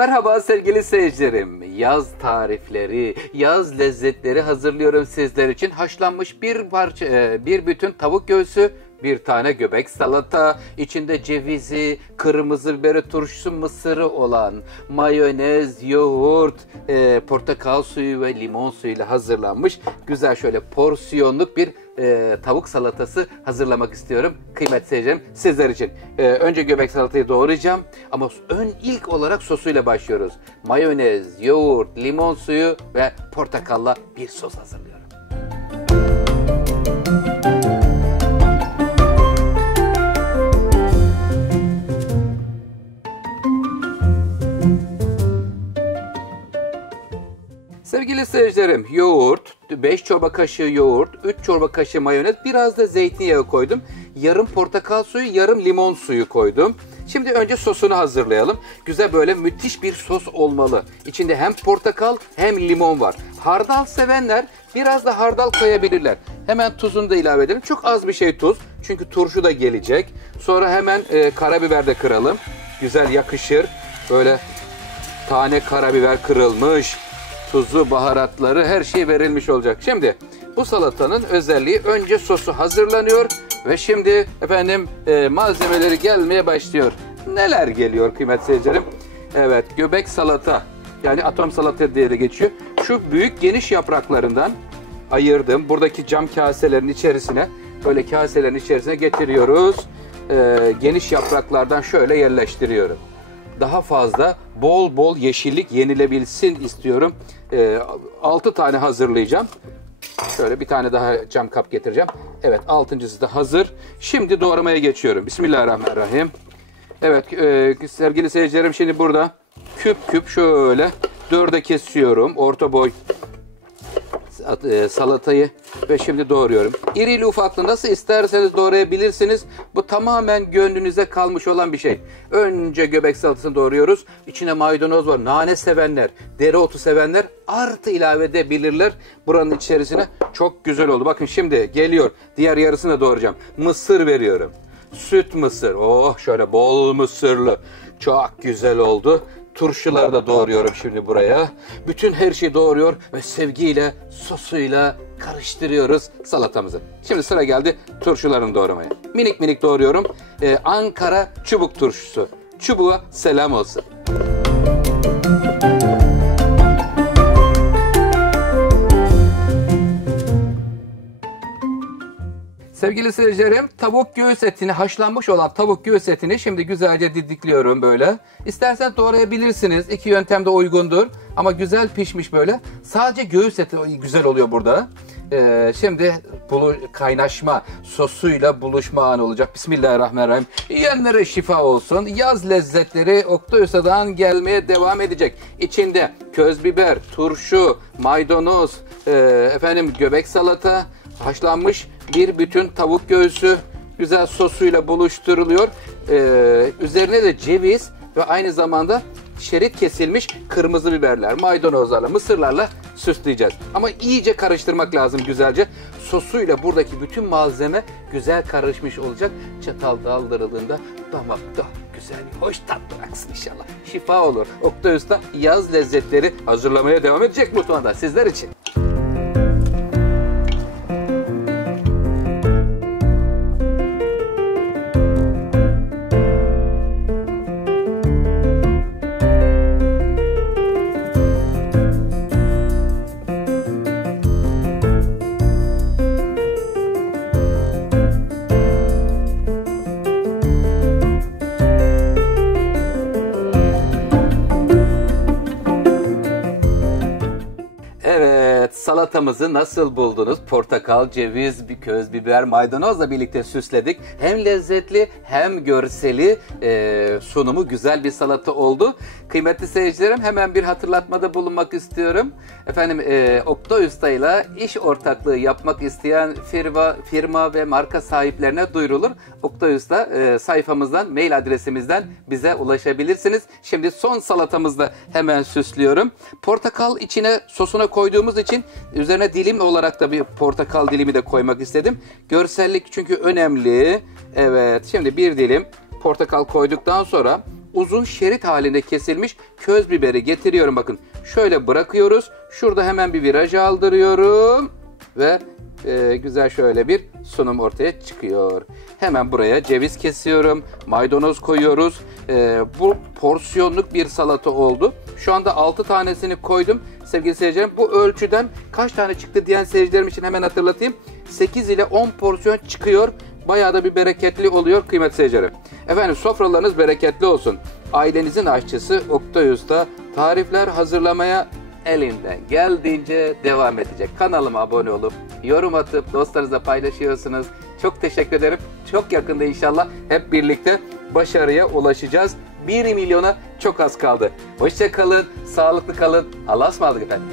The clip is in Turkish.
Merhaba sevgili seyircilerim. Yaz tarifleri, yaz lezzetleri hazırlıyorum sizler için. Haşlanmış bir bütün tavuk göğsü, bir tane göbek salata, içinde cevizi, kırmızı biberi, turşusu, mısırı olan mayonez, yoğurt, portakal suyu ve limon suyuyla hazırlanmış güzel şöyle porsiyonluk bir tavuk salatası hazırlamak istiyorum kıymetli seyircilerim sizler için. Önce göbek salatayı doğrayacağım ama ilk olarak sosuyla başlıyoruz. Mayonez, yoğurt, limon suyu ve portakalla bir sos hazırlıyorum. Sevgili seyircilerim, yoğurt, 5 çorba kaşığı yoğurt, 3 çorba kaşığı mayonez, biraz da zeytinyağı koydum. Yarım portakal suyu, yarım limon suyu koydum. Şimdi önce sosunu hazırlayalım. Güzel böyle müthiş bir sos olmalı. İçinde hem portakal hem limon var. Hardal sevenler biraz da hardal koyabilirler. Hemen tuzunu da ilave edelim. Çok az bir şey tuz. Çünkü turşu da gelecek. Sonra hemen karabiber de kıralım. Güzel yakışır. Böyle tane karabiber kırılmış. Tuzu, baharatları, her şey verilmiş olacak. Şimdi bu salatanın özelliği önce sosu hazırlanıyor ve şimdi efendim malzemeleri gelmeye başlıyor. Neler geliyor kıymetli seyircilerim? Evet, göbek salata, yani atom salata diye de geçiyor. Şu büyük geniş yapraklarından ayırdım. Buradaki cam kaselerin içerisine, böyle kaselerin içerisine getiriyoruz. Geniş yapraklardan şöyle yerleştiriyorum. Daha fazla bol bol yeşillik yenilebilsin istiyorum. 6 tane hazırlayacağım. Şöyle bir tane daha cam kap getireceğim. Evet, 6.'sı da hazır. Şimdi doğramaya geçiyorum. Bismillahirrahmanirrahim. Evet sevgili seyircilerim, şimdi burada küp küp şöyle 4'e kesiyorum. Orta boy salatayı ve şimdi doğruyorum. İrili ufaklı nasıl isterseniz doğrayabilirsiniz. Bu tamamen gönlünüze kalmış olan bir şey. Önce göbek salatasını doğruyoruz. İçine maydanoz var. Nane sevenler, dereotu sevenler artı ilave edebilirler. Buranın içerisine çok güzel oldu. Bakın şimdi geliyor. Diğer yarısını da doğrayacağım. Mısır veriyorum. Süt mısır. Oh, şöyle bol mısırlı. Çok güzel oldu. Turşuları da doğruyorum şimdi buraya. Bütün her şeyi doğruyor ve sevgiyle, sosuyla karıştırıyoruz salatamızı. Şimdi sıra geldi turşularını doğramaya. Minik minik doğruyorum. Ankara çubuk turşusu. Çubuğa selam olsun. Sevgili seyircilerim, tavuk göğüs etini, haşlanmış olan tavuk göğüs etini şimdi güzelce didikliyorum böyle. İsterseniz doğrayabilirsiniz. İki yöntem de uygundur. Ama güzel pişmiş böyle. Sadece göğüs eti güzel oluyor burada. Şimdi kaynaşma, sosuyla buluşma anı olacak. Bismillahirrahmanirrahim. Yiyenlere şifa olsun. Yaz lezzetleri Oktay Usta'dan gelmeye devam edecek. İçinde köz biber, turşu, maydanoz, göbek salata, haşlanmış bir bütün tavuk göğsü güzel sosuyla buluşturuluyor. Üzerine de ceviz ve aynı zamanda şerit kesilmiş kırmızı biberler, maydanozlarla, mısırlarla süsleyeceğiz. Ama iyice karıştırmak lazım güzelce. Sosuyla buradaki bütün malzeme güzel karışmış olacak. Çatal daldırıldığında damakta güzel, hoş tat bıraksın inşallah. Şifa olur. Oktay Usta yaz lezzetleri hazırlamaya devam edecek mutfağında sizler için. Salatamızı nasıl buldunuz? Portakal, ceviz, köz biber, maydanozla birlikte süsledik. Hem lezzetli hem görseli sunumu güzel bir salata oldu. Kıymetli seyircilerim, hemen bir hatırlatmada bulunmak istiyorum. Oktay Usta ile iş ortaklığı yapmak isteyen firma ve marka sahiplerine duyurulur. Oktay Usta sayfamızdan, mail adresimizden bize ulaşabilirsiniz. Şimdi son salatamızda hemen süslüyorum. Portakal içine sosuna koyduğumuz için üzerine dilim olarak da bir portakal dilimi de koymak istedim. Görsellik çünkü önemli. Evet, şimdi bir dilim portakal koyduktan sonra uzun şerit halinde kesilmiş köz biberi getiriyorum bakın. Şöyle bırakıyoruz. Şurada hemen bir viraj aldırıyorum ve güzel şöyle bir sunum ortaya çıkıyor. Hemen buraya ceviz kesiyorum. Maydanoz koyuyoruz. Bu porsiyonluk bir salata oldu. Şu anda 6 tanesini koydum. Sevgili seyircilerim, bu ölçüden kaç tane çıktı diyen seyircilerim için hemen hatırlatayım. 8 ile 10 porsiyon çıkıyor. Bayağı da bir bereketli oluyor kıymetli seyircilerim. Efendim, sofralarınız bereketli olsun. Ailenizin aşçısı Oktay Usta tarifler hazırlamaya elinden geldiğince devam edecek. Kanalıma abone olup yorum atıp dostlarınızla paylaşıyorsunuz. Çok teşekkür ederim. Çok yakında inşallah hep birlikte başarıya ulaşacağız. 1 milyona çok az kaldı. Hoşça kalın, sağlıklı kalın. Allah'a ısmarladık efendim.